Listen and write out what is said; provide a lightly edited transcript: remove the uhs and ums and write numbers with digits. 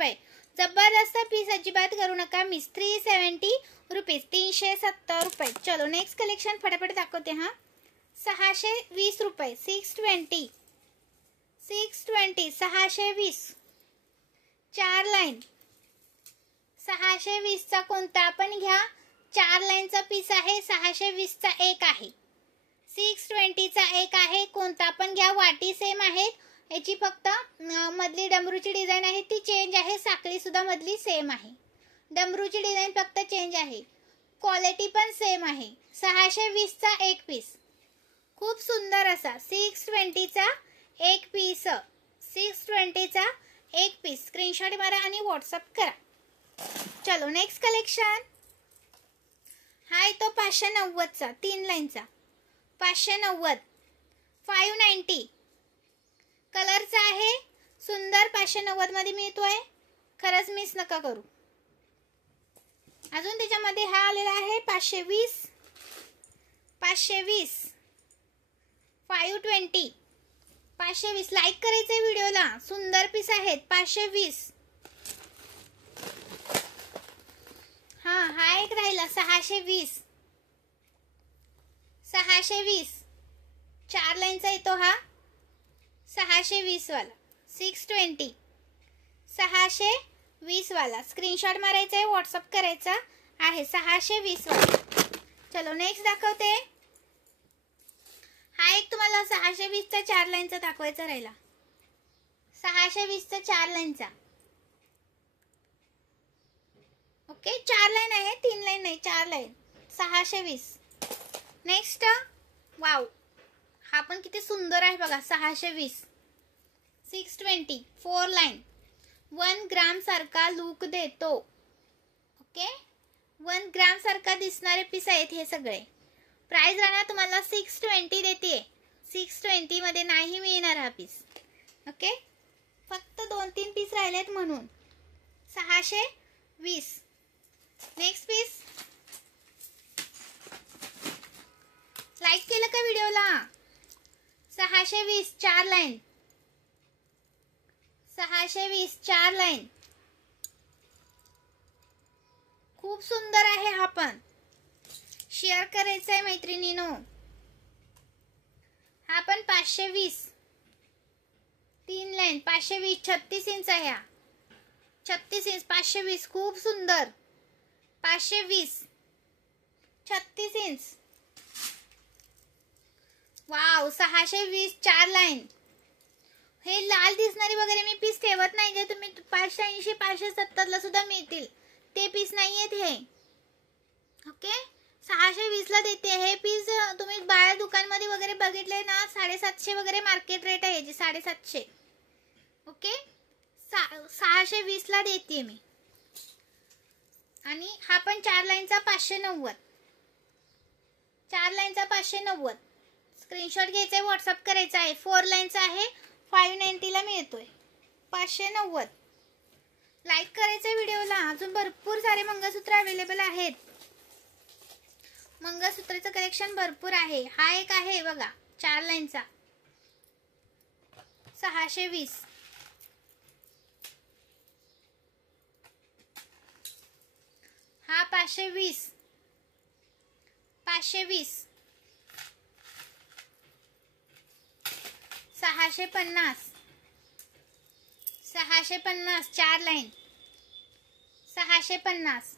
रुपये. जबरदस्त पीस, अजिबात करू नका मिस. 370 रुपीज, 370 रुपये. चलो नेक्स्ट कलेक्शन फटाफट दाखवते. हां 620 रुपये. 620 620 4 लाईन. 620चा कोणता पण घ्या, 4 लाईनचा पीस आहे. 620चा एक आहे, 620चा एक आहे. कोणता पण घ्या, वाटी सेम आहेत. याची फक्त मधली डमरूची डिझाईन आहे ती चेंज आहे. साखळी सुद्धा मधली सेम आहे. डमरूची डिझाईन फक्त चेंज आहे. क्वालिटी पण सेम आहे. 620चा एक पीस, खूप सुंदर असा 620चा एक पीस. 620चा एक पीस स्क्रीनशॉट मारा आणि व्हॉट्सअप करा. चलो नेक्स्ट कलेक्शन. हाय तो 590चा 3 लाईनचा 590. 590 कलरचा आहे. सुंदर 590 मध्ये मिळतोय. खरंच मिस नका करू. अजून त्याच्यामध्ये हा आलेला आहे 520 520 520 520. लाईक करायचंय व्हिडिओला. सुंदर पीस आहेत. 520. हा एक राहिला 620 620 4 लाईनचा येतो हा. 620 वाला 620 620 वाला स्क्रीनशॉट मारायचा आहे, व्हॉट्सअप करायचा आहे. 620 वाला. चलो नेक्स्ट दाखवते. हा एक तुम्हाला 620चा 4 लाईनचा दाखवायचा राहिला. 620चा 4 लाईनचा. ओके 4 लाईन आहे, 3 लाईन नाही, 4 लाईन. 620. नेक्स्ट वाव, हा पण किती सुंदर आहे बघा. 620 620 4 लाईन. 1 ग्राम सारखा लुक देतो. ओके 1 ग्राम सारखा दिसणारे पीस आहेत हे सगळे. प्राइस राहणार तुम्हाला 620 देते. 620 मध्ये नाही मिळणार हा पीस. ओके फक्त 2-3 पीस राहिलेत म्हणून 620. Next piece. लाईक केलं का व्हिडिओला. 620 4 लाईन. 620 4 लाईन. खूप सुंदर आहे हा पण. शेअर करायचा आहे मैत्रिणींनो. हा पण 520 3 लाईन. 520 36 इंच आहे हा. 36 इंच 520. खूप सुंदर. 520 36 इंच. Wow 620 4 line. हे लाल दिसणारी वगैरे मी पीस ठेवत नाही. जे तुम्ही 580 570 ला सुद्धा मिळतील ते पीस नाहीयेत हे. ओके 620 ला देते. हे पीस तुम्ही बाहेर दुकानमध्ये वगैरे बघितले ना 750 वगैरे मार्केट रेट आहे याची. 750. ओके 620 ला देते मी. आणि हा पण 4 लाईनचा 590. 4 लाईनचा 590. स्क्रीनशॉट घ्यायचा आहे, व्हॉट्सअप करायचा आहे. 4 लाईनचा आहे. 590 ला मिळतोय. 590. लाईक करायचं व्हिडिओला. अजून भरपूर सारे मंगळसूत्र अवेलेबल आहेत. मंगळसूत्राचं कलेक्शन भरपूर आहे. हा एक आहे बघा 4 लाईनचा 620. हा 520 520 650 650 4 लाईन 650.